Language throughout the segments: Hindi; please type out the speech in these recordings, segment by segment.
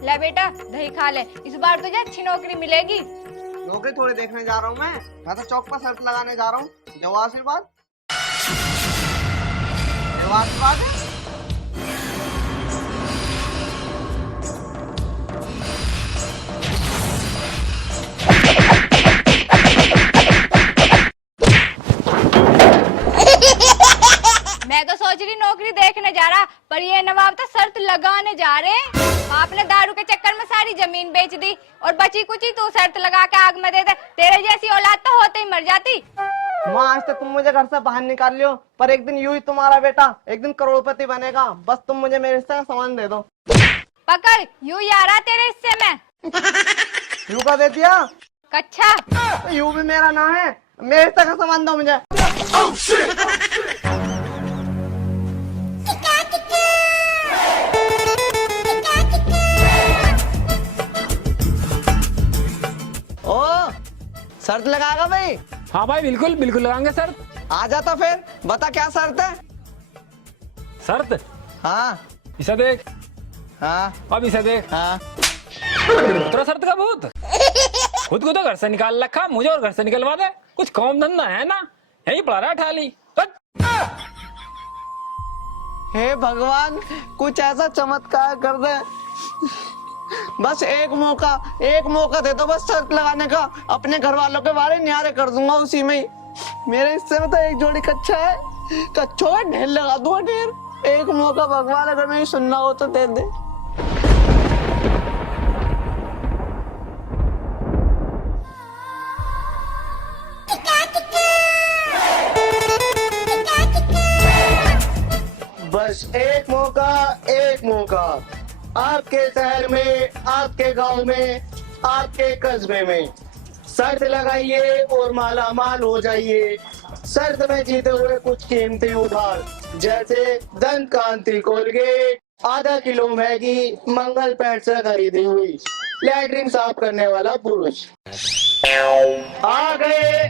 ले बेटा दही खा ले, इस बार तुझे अच्छी नौकरी मिलेगी। नौकरी थोड़ी देखने जा रहा हूँ मैं तो चौक पर शर्त लगाने जा रहा हूँ। जो आशीर्वाद जो आशीर्वाद है। मैं तो सोच रही नौकरी देखने जा रहा, पर ये नवाब तो शर्त लगाने जा रहे हैं। आपने दारू के चक्कर में सारी जमीन बेच दी और बची कुची तू शर्त लगा के आग में दे दे। तेरे जैसी औलाद तो होते ही मर जाती। माँ आज तक तुम मुझे घर से बाहर निकाल लियो, पर एक दिन यूं ही तुम्हारा बेटा एक दिन करोड़पति बनेगा। बस तुम मुझे मेरे हिस्से का सामान दे दो। पकड़ यूं ही आ रहा तेरे हिस्से में। यूं का दे दिया? कच्छा यूं भी मेरा नाम है। मेरे हिस्से का सामान दो मुझे। ओ शर्त लगाएगा भाई? हाँ भाई बिल्कुल बिल्कुल लगाएंगे शर्त। आ जाता फिर बता क्या शर्त है? शर्त? हाँ इसे देख। हाँ अब इसे देख। हाँ तेरा शर्त का भूत खुद को तो घर से निकाल रखा, मुझे और घर से निकलवा दे। कुछ काम धंधा है ना, यही पड़ा रहा ठाली। हे भगवान कुछ ऐसा चमत्कार कर दे। बस एक मौका दे दो बस शर्त लगाने का। अपने घर वालों के बारे न्यारे कर दूंगा उसी में ही। मेरे हिस्से में तो एक जोड़ी कच्चा है, कच्चों का ढेर लगा दूंगा ढेर। एक मौका भगवान अगर नहीं सुनना हो तो दे दे। बस एक मौका आपके शहर में, आपके गांव में, आपके कस्बे में शर्त लगाइए और माला माल हो जाइए। शर्त में जीते हुए कुछ कीमती उपहार जैसे दंत कांति कोलगेट, आधा किलो मैगी, मंगल पैट से खरीदी हुई, लैट्रिन साफ करने वाला पुरुष। आ गए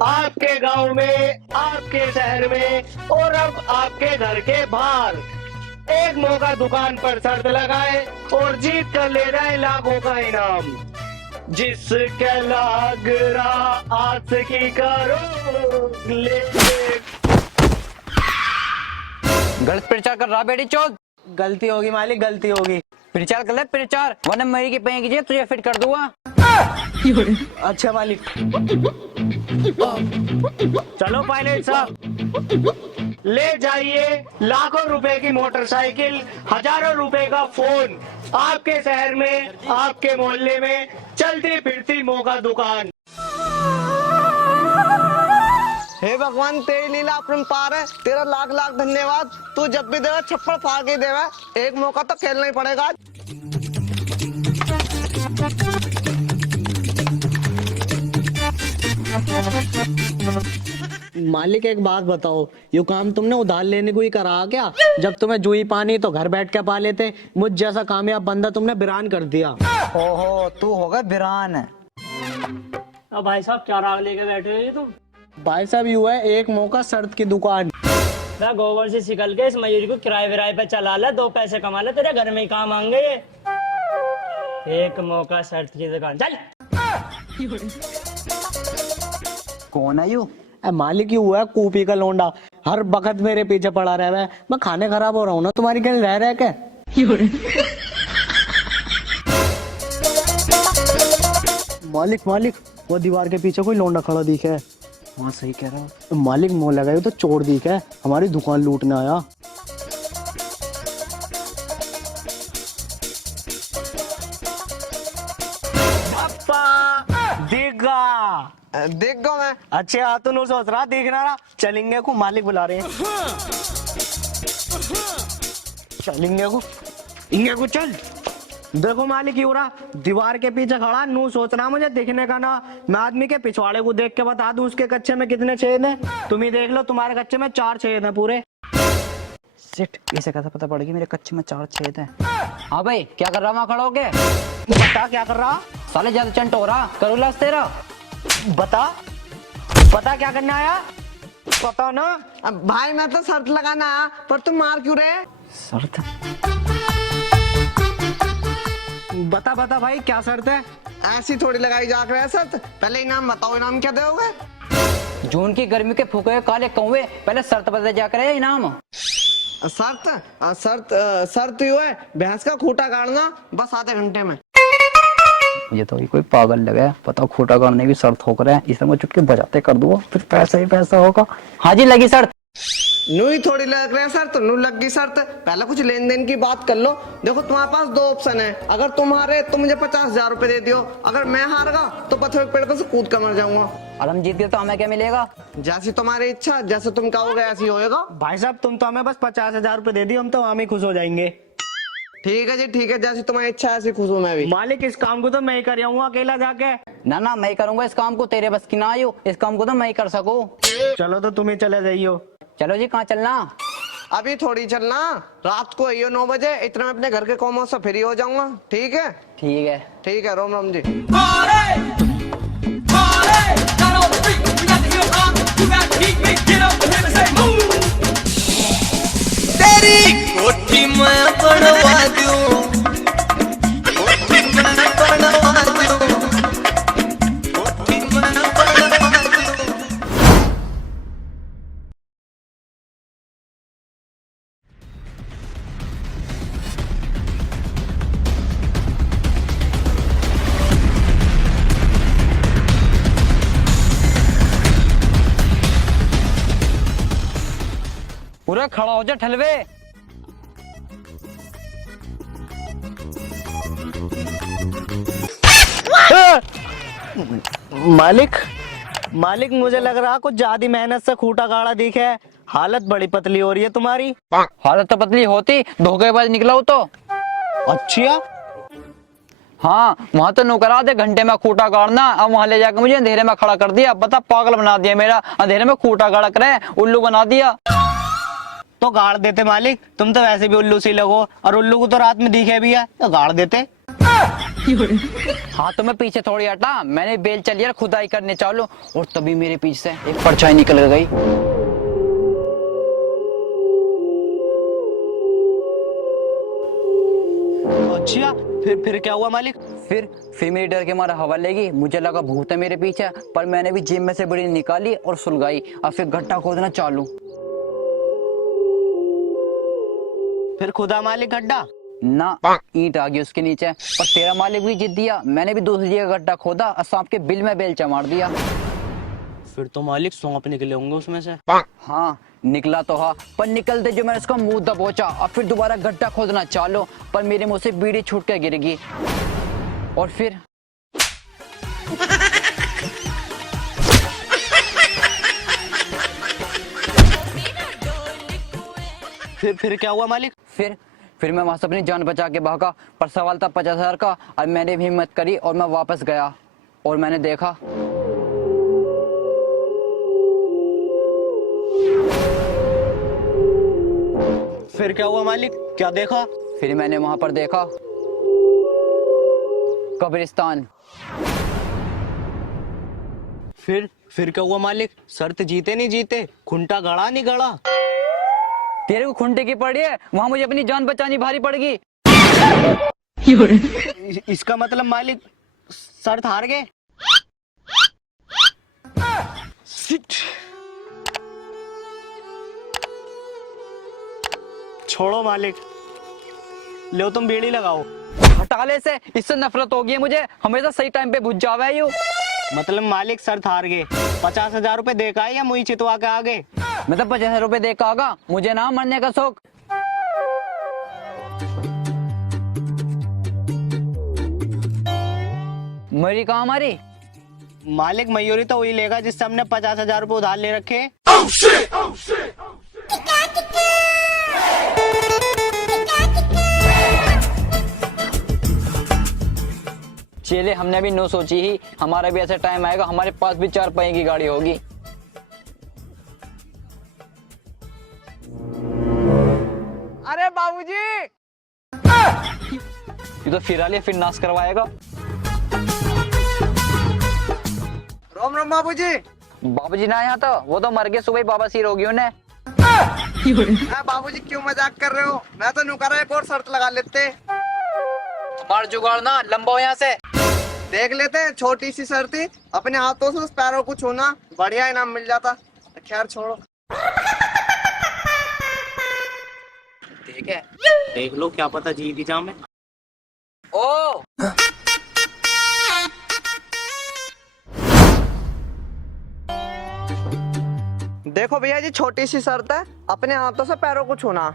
आपके गांव में, आपके शहर में और अब आपके घर के बाहर। एक मौका दुकान पर शर्त लगाए और जीत कर ले जाए लाखों का इनाम। जिसके लाग रहा आज की करो ले। गलत प्रचार कर रहा बेटी चौथ। गलती होगी मालिक, गलती होगी। प्रचार कर ले प्रचार, वरना मरी की पैंकी जेब तुझे फिट कर दूंगा। अच्छा मालिक। चलो पायलट साहब ले जाइए लाखों रुपए की मोटरसाइकिल, हजारों रुपए का फोन। आपके शहर में, आपके मोहल्ले में चलती फिरती मौका दुकान। हे भगवान तेरी लीला अपरंपार है। तेरा लाख लाख धन्यवाद। तू जब भी देवा छप्पड़ फाड़ के देवा। एक मौका तो खेलना ही पड़ेगा। मालिक एक बात बताओ, ये काम तुमने उधार लेने को ही करा क्या? जब तुम्हें जुई पानी तो घर बैठ के पा लेते। मुझ जैसा कामयाब बंदा तुमने बिरान कर दिया। ओहो तू होगा बिरान। अब भाई साहब क्या राग लेके बैठे हो ये तुम? भाई साहब यू है एक मौका शर्त की दुकान। मैं गोबर से निकल के इस मयूरी को किराए विराए पे चला ले, 2 पैसे कमा ले, तेरे घर में ही काम आएंगे ये। एक मौका शर्त की दुकान चल। कौन है यू? मालिक ही हुआ है कूपी का लोंडा। हर वक्त मेरे पीछे पड़ा रहा है। मैं खाने खराब हो रहा हूँ ना तुम्हारी कहीं रह रहा है क्या? मालिक वो दीवार के पीछे कोई लोंडा खड़ा दिखा है। हाँ सही कह रहा हूँ मालिक मुंह लगाए तो चोर दिखा है, हमारी दुकान लूटने आया। देख गो मैं। अच्छे हाथों नो सोच रहा देखना रहा। चलेंगे को मालिक बुला रहे हैं। चलेंगे को चल। देखो मालिक ही हो रहा दीवार के पीछे खड़ा नू सोच रहा मुझे देखने का ना। मैं आदमी के पिछवाड़े को देख के बता दूं उसके कच्चे में कितने छेद हैं। तुम ही देख लो तुम्हारे कच्चे में 4 छेद हैं पूरे। सिट इसे कैसे पता पड़ेगी मेरे कच्चे में 4 छेद हैं। हाँ भाई क्या कर रहा वहाँ खड़ा होके? बता क्या कर रहा? साले ज्यादा चंट हो रहा करू लास तेरा। बता क्या करने आया? पता ना। अब भाई मैं तो शर्त लगाना आया, पर तुम मार क्यों रहे? शर्त बता बता भाई क्या शर्त है? ऐसी थोड़ी लगाई जा रही है शर्त। पहले इनाम बताओ, इनाम क्या दोगे? जून की गर्मी के फूके काले कौवे, पहले शर्त बता जा करे इनाम। शर्त शर्त शर्त यू है, भैंस का खूंटा गाड़ना बस आधे घंटे में। ये तो कोई पागल लगे, पता खोटा करने की शर्त हो करे, इसे मैं चुटके बजाते कर दूंगा, फिर पैसा ही पैसा होगा। हाँ जी लगी शर्त। नू ही थोड़ी लग रहा है शर्त, नू लग गई शर्त। पहले कुछ लेन देन की बात कर लो। देखो तुम्हारे पास दो ऑप्शन है, अगर तुम हारे तो मुझे 50,000 रुपए दे दियो, अगर मैं हार गया तो पत्थर के पेड़ पर से कूद कर मर जाऊंगा। और हम जीत गए तो हमें क्या मिलेगा? जैसी तुम्हारी इच्छा, जैसे तुम कहोगे ऐसी होएगा। भाई साहब तुम तो हमें बस 50,000 रुपए दे दियो, हम तो वहां ही खुश हो जाएंगे। ठीक है जी ठीक है, जैसी तुम्हारी इच्छा ऐसी खुश हूँ मैं भी। मालिक इस काम को तो मैं ही कर आऊंगा अकेला जाके। ना ना मैं करूंगा इस काम को, तेरे बस की ना आयु, इस काम को तो मैं ही कर सकूं। चलो तो तुम ही चले जाइयो। चलो जी, कहाँ चलना? अभी थोड़ी चलना, रात को आइयो 9 बजे, इतना मैं अपने घर के कामों से फ्री हो जाऊंगा। ठीक है? ठीक है। ठीक है, रोम रोम जी। तेरी कोठी मैं बनवा दूं, कोठी मैं बनवा दूं, कोठी मैं बनवा दूं। पूरा खड़ा हो जा ठलवे। मालिक मालिक मुझे लग रहा कुछ ज्यादा मेहनत से खूंटा गाड़ा दिखे, हालत बड़ी पतली हो रही है तुम्हारी। हालत तो पतली होती, धोखेबाज निकला हो तो। अच्छा हाँ, वहाँ तो नौकरा थे घंटे में खूंटा गाड़ना, अब वहाँ ले जाकर मुझे अंधेरे में खड़ा कर दिया। बता पागल बना दिया मेरा, अंधेरे में खूंटा गाड़ा करे, उल्लू बना दिया। तो गाड़ देते मालिक, तुम तो वैसे भी उल्लू सी लगो, और उल्लू को तो रात में दिखे भी है, तो गाड़ देते। हाँ तो मैं पीछे थोड़ी हटा, मैंने बेल चलिए खुदाई करने चालू, और तभी मेरे पीछे से एक परछाई निकल गई। अच्छा फिर क्या हुआ मालिक? फिर मेरी डर के मारा हवा लेगी, मुझे लगा भूत है मेरे पीछे, पर मैंने भी जेब में से बड़ी निकाली और सुलगाई, और फिर गड्ढा खोदना चालू। फिर खुदा मालिक गड्ढा? ना, ईंट आ गई उसके नीचे, पर तेरा मालिक भी जीत दिया। मैंने भी दूसरी जगह गड्ढा खोदा और सांप के बिल में बेलचा मार दिया। फिर तो मालिक सौंप निकले होंगे उसमें से। हाँ निकला तो हाँ, पर निकलते जो मैंने उसका मुंह दबोचा और फिर दोबारा गड्ढा खोदना चालू, पर मेरे मुंह से बीड़ी छूट के गिर गई। और फिर क्या हुआ मालिक? फिर मैं वहां से अपनी जान बचा के भागा, पर सवाल था 50,000 का, और मैंने भी हिम्मत करी और मैं वापस गया, और मैंने देखा फिर क्या हुआ मालिक? क्या देखा? फिर मैंने वहां पर देखा कब्रिस्तान। फिर क्या हुआ मालिक? शर्त जीते नहीं जीते, खूंटा गड़ा नहीं गड़ा? तेरे को खूंटे की पड़ी है, वहां मुझे अपनी जान बचानी भारी पड़ेगी। इसका मतलब मालिक शर्त हार गए? छोड़ो मालिक, लो तुम बीड़ी लगाओ। हटा ले से, इससे नफरत हो गई है मुझे, हमेशा सही टाइम पे बुझ जावे यू। मतलब मालिक शर्त हार गए, 50,000 रुपए देकर आए या मुझे चितवा के आ गए? मैं तो 50,000 रुपए दे के आगा, मुझे ना मरने का शौक। मरी कहाँ हमारी? मालिक मयूरी तो वही लेगा जिससे हमने 50,000 रुपए उधार ले रखे। चेले हमने भी नो सोची ही, हमारा भी ऐसा टाइम आएगा, हमारे पास भी 4 पहिए की गाड़ी होगी। अरे बाबूजी, ये तो फिर आलिया फिर नाश करवाएगा। रोम रोम बाबूजी। बाबूजी ना यहाँ तो, वो तो मर गए सुबह, बाबा सिर हो गई उन्हें। बाबूजी क्यों मजाक कर रहे हो? मैं तो नुकरा एक और शर्त लगा लेते। मार जुगाड़ ना लंबा हो यहाँ से। देख लेते हैं, छोटी सी शर्त थी, अपने हाथों से उस पैरों को छूना, बढ़िया इनाम मिल जाता। खैर छोड़ो। ठीक है। देख लो, क्या पता जीत ही जाऊं मैं। ओ देखो भैया जी, छोटी सी शर्त है, अपने हाथों से पैरों को छूना।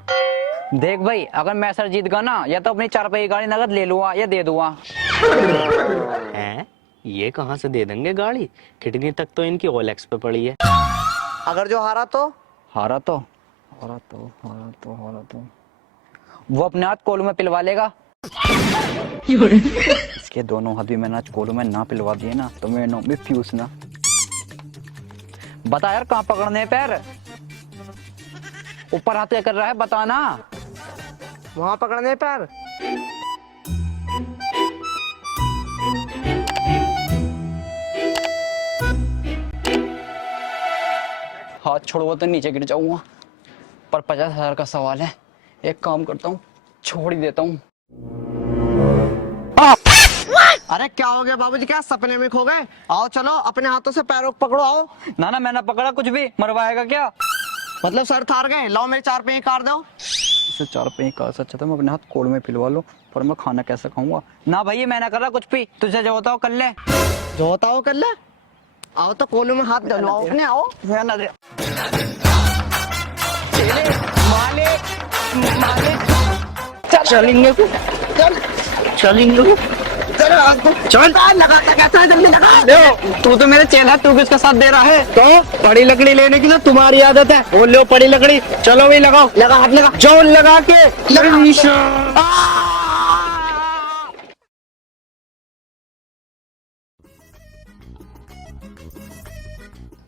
देख भाई, अगर मैं सर जीत गया ना, या तो अपनी 4 पहिए गाड़ी नगद ले लूंगा या दे दूंगा। हैं? ये कहाँ से दे देंगे गाड़ी? किडनी तक तो इनकी ओलेक्स पे पड़ी है। अगर जो हारा तो? हारा तो वो अपने हाथ कोलू में पिलवा लेगा। इसके दोनों हाथ भी मैंने आज कोलू में ना पिलवा दिए ना, तो मेरे नाम भी फ्यूज ना। बता यार, कहाँ पकड़ने हैं पैर? ऊपर हाथ क्या कर रहा है, बताना। वहां पकड़ने पैर। हाथ छोड़ो तो नीचे गिर जाऊंगा, पर 50,000 का सवाल है। एक काम करता हूँ, छोड़ ही देता हूँ। अरे क्या हो गया बाबूजी, क्या सपने में खो गए? आओ चलो, अपने हाथों से पैरों को पकड़ो, आओ। ना ना, मैंने पकड़ा कुछ भी, मरवाएगा क्या? मतलब शर्त हार गए? लाओ मेरे 4 पहिए कार दो। इसे 4 पहिए कार से अच्छा था मैं अपने हाथ कोल में पिलवा लूं, पर मैं खाना कैसे खाऊंगा? ना भाई, मैं ना कर रहा कुछ भी, तुझे जो होता हो कर ले। जो होता हो कर ले। आओ तो कोलू में हाथ डलवाओ अपने, आओ। चलेंगे को, चलेंगे चल लगाता कैसा है, जल्दी लगा। तू तो मेरे चेला, तू किसका साथ दे रहा है? तो बड़ी लकड़ी लेने की तो तुम्हारी आदत है। बोल लो बड़ी लकड़ी, चलो भाई लगाओ, लगा हाथ लगा, जोर लगा के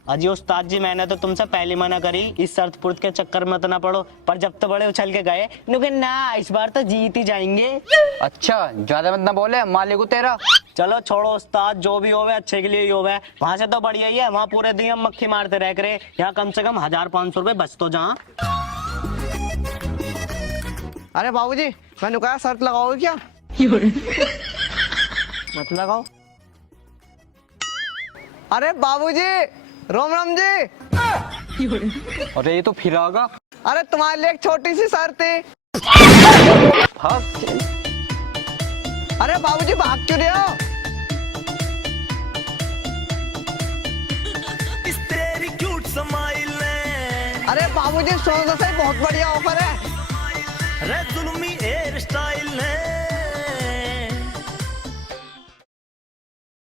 अजी उस्ताद जी, मैंने तो तुमसे पहले मना करी, इस शर्त पुर्त के चक्कर में मत ना पड़ो, पर जब तो बड़े उछल के गए, लेकिन ना, इस बार तो जीत ही जाएंगे। अच्छा, ज्यादा मत ना बोले, मालिक हूं तेरा। चलो छोड़ो उस्ताद, जो भी होवे अच्छे के लिए ही होवे। वहां से तो बढ़िया ही है, वहां पूरे दिन हम मक्खी मारते रह करे, यहाँ कम से कम 1,500 रुपए बच तो जा। अरे बाबूजी, मैंने कहा शर्त लगाओगे क्या? मत लगाओ। अरे बाबूजी, रोम राम जी। अरे ये तो फिर आगा। अरे तुम्हारे लिए एक छोटी सी शर्त थी। अरे बाबूजी, भाग क्यों रहे हो? इस तेरी क्यूट स्माइल ने, अरे बाबूजी, सोच से बहुत बढ़िया ऑफर है। रे जुल्मी हेयर स्टाइल ने,